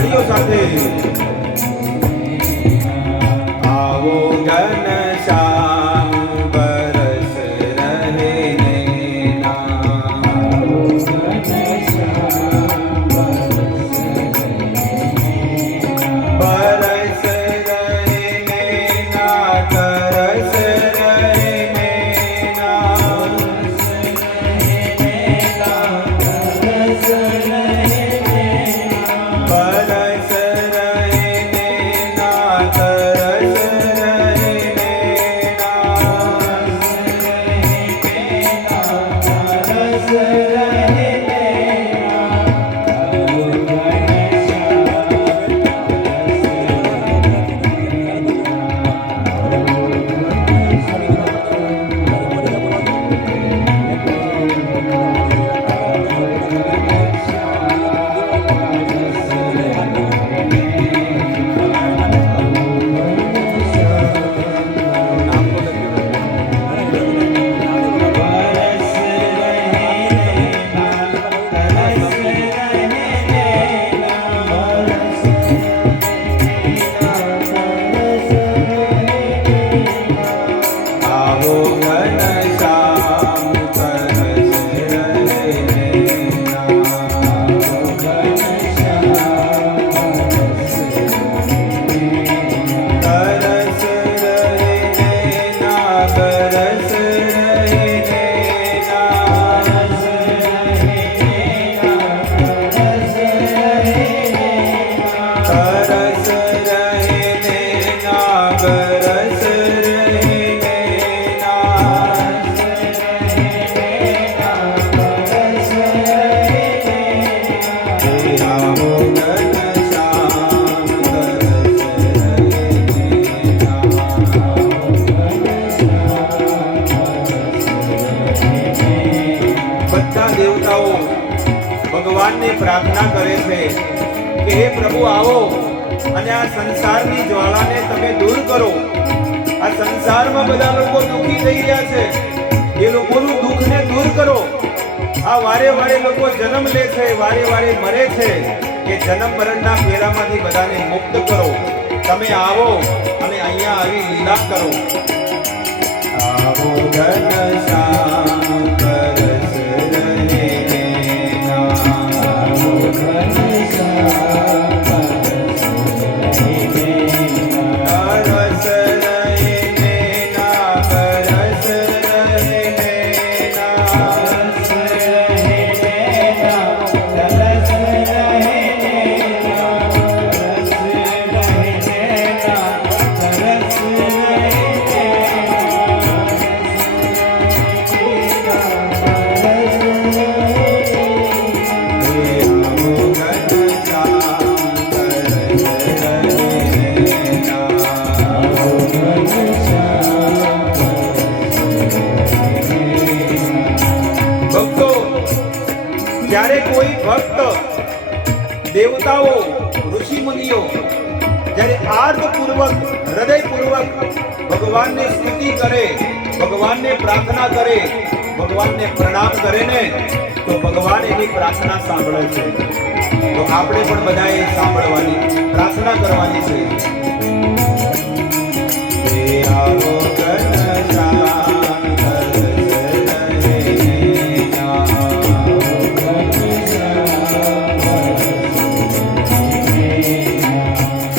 તાળીઓ સાથે આવો ઘનશ્યામ બરસ રહે ભગવાનને પ્રાર્થના કરે છે કે હે પ્રભુ આવો અને આ સંસારની જ્વાળાને તમે દૂર કરો. આ સંસારમાં બધા લોકો દુખી થઈ રહ્યા છે, એ લોકોનું દુઃખને દૂર કરો. આ વારે વારે લોકો જન્મ લે છે, વારે વારે મરે છે, એ જન્મ મરણના ફેરામાંથી બધાને મુક્ત કરો. તમે આવો અને અહીંયા આવી લીલા કરો. આવો ઘનશ્યામ બરસ રહે જ્યારે કોઈ ભક્ત દેવતાઓ ઋષિ મુનિઓ જ્યારે આર્તપૂર્વક હૃદયપૂર્વક ભગવાનની સ્તુતિ કરે, ભગવાનને પ્રાર્થના કરે, ભગવાનને પ્રણામ કરે ને તો ભગવાન એની પ્રાર્થના સાંભળે છે. તો આપણે પણ બધાએ સાંભળવાની, પ્રાર્થના કરવાની છે. આવો ઘનશ્યામ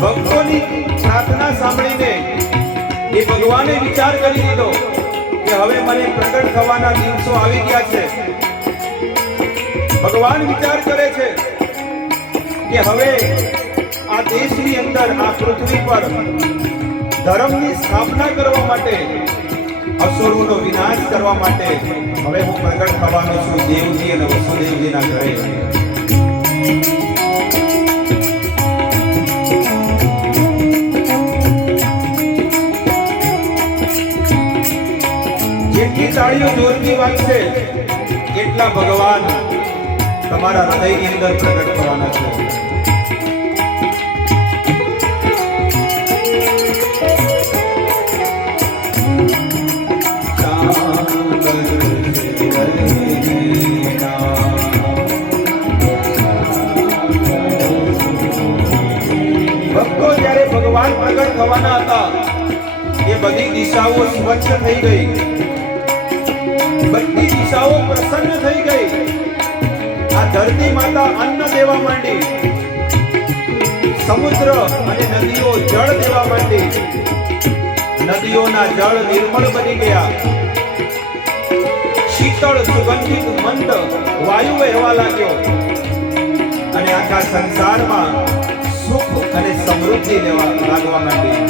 ભક્તોની પ્રાર્થના સાંભળીને એ ભગવાને વિચાર કરી લીધો કે હવે મને પ્રગટ થવાના દિવસો આવી ગયા છે. ભગવાન વિચાર કરે છે કે હવે આ દેશની અંદર, આ પૃથ્વી પર ધર્મની સ્થાપના કરવા માટે, અસુરોનો વિનાશ કરવા માટે હવે હું પ્રગટ થવાનો છું દેવજી અને વસુદેવજીના ઘરે. જેટલી તાળીઓ જોરથી વાગશે એટલા ભગવાન તમારા હૃદયની અંદર પ્રગટ થવાના છે. પ્રગટ થવાના હતા એ બધી દિશાઓ સ્વચ્છ થઈ ગઈ, બધી દિશાઓ પ્રસન્ન થઈ ગઈ. આ ધરતી માતા અન્ન દેવા માંડી, સમુદ્ર અને નદીઓ જળ દેવા માંડી. નદીઓના જળ નિર્મળ બની ગયા, શીતળ સુગંધિત મંદ વાયુ વહેવા લાગ્યો અને આખા સંસારમાં સુખ અને સમૃદ્ધિ લાગવા માંડી.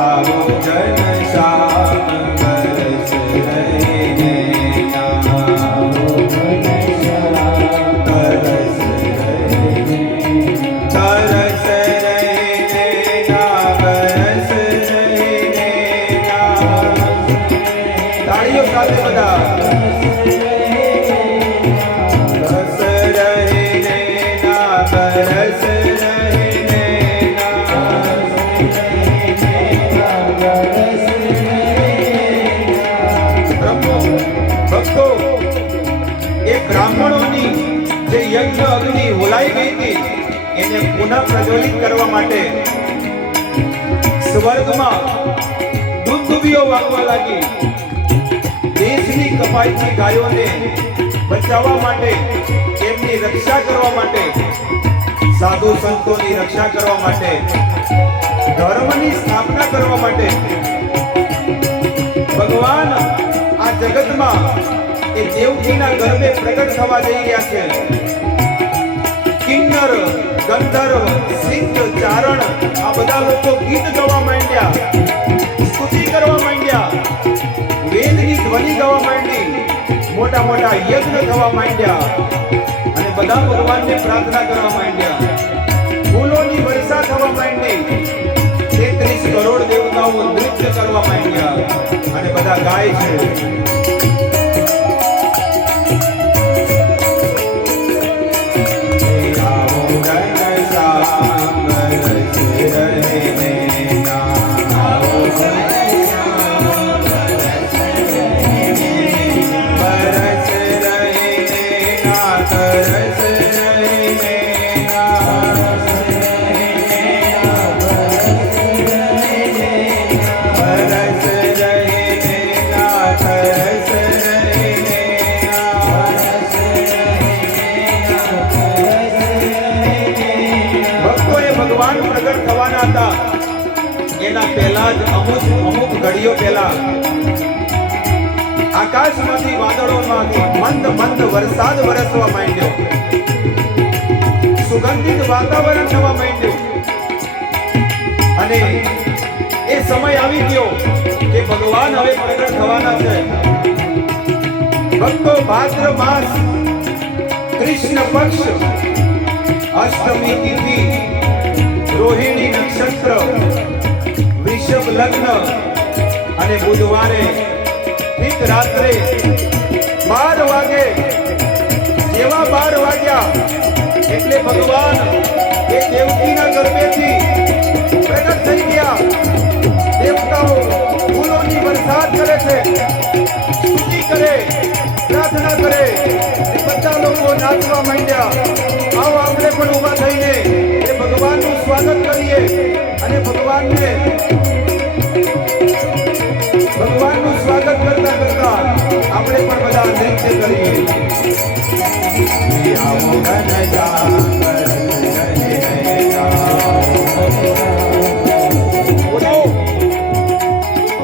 આવો જન શ્યામ બરસ રહે યજ્ઞ અગ્નિ હોલાઈ ગઈ હતી એને પુનઃ પ્રજ્વલિત કરવા માટે સ્વર્ગમાં દુંદુભીઓ વાગવા લાગી. દેશની કપાઈથી ગાયોને બચાવવા માટે, તેમની રક્ષા કરવા માટે, સાધુ સંતોની રક્ષા કરવા માટે, ધર્મની સ્થાપના કરવા માટે ભગવાન આ જગતમાં એ દેવકીના ગર્ભે પ્રગટ થવા જઈ રહ્યા છે. કિન્નર, ગંધર્વ, સિદ્ધ, ચારણ આ બધા લોકો ગીત ગાવા માંડ્યા, સ્તુતિ કરવા માંડ્યા, વેદની ધ્વનિ ગાવા માંડી, મોટા મોટા યજ્ઞ થવા માંડ્યા અને બધા ભગવાનને પ્રાર્થના કરવા માંડ્યા. ફૂલોની વર્ષા થવા માંડી, 33 કરોડ દેવતાઓ નૃત્ય કરવા માંડ્યા અને બધા ગાય છે. એના પહેલા જ અમુક ઘડીઓ પહેલા આકાશમાંથી વાદળોમાંથી મંદ મંદ વરસાદ વરસવા માંડ્યો, સુગંધિત વાતાવરણ થવા માંડ્યું અને એ સમય આવી ગયો કે ભગવાન હવે પ્રગટ થવાના છે. ભક્તો, ભાદ્ર માસ કૃષ્ણ પક્ષ અષ્ટમી તિથિ, રોહિણી નક્ષત્ર, વૃષભ લગ્ન અને બુધવારે ઠીક રાત્રે 12 વાગે, જેવા 12 વાગ્યા એટલે ભગવાન એ દેવકીના ગર્ભેથી પ્રગટ થઈ ગયા. દેવતાઓ ફૂલોની વરસાદ કરે છે, સ્તુતિ કરે, પ્રાર્થના કરે, બધા લોકો નાચવા માંડ્યા. આવો આપણે પણ ઊભા થઈને એ ભગવાનનું સ્વાગત કરીએ અને ભગવાનનું સ્વાગત કરતા કરતા આપણે પણ બધા નૃત્ય કરીએ. આવો ઘન શ્યામ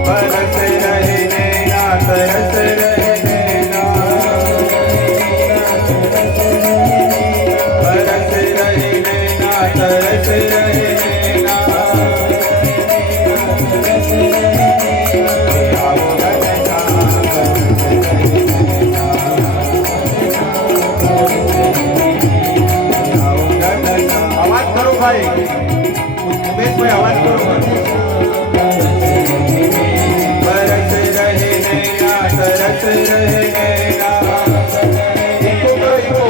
બરસ રહે નૈના, તરસ રહે નૈના, બરસ રહે નૈના, તરસ રહે નૈના. અવાજ કરો ભાઈ, ઉમેશભાઈ અવાજ કરો. બરસ રહે નૈના, તરસ રહે નૈના. ઇકો કરો, ઇકો.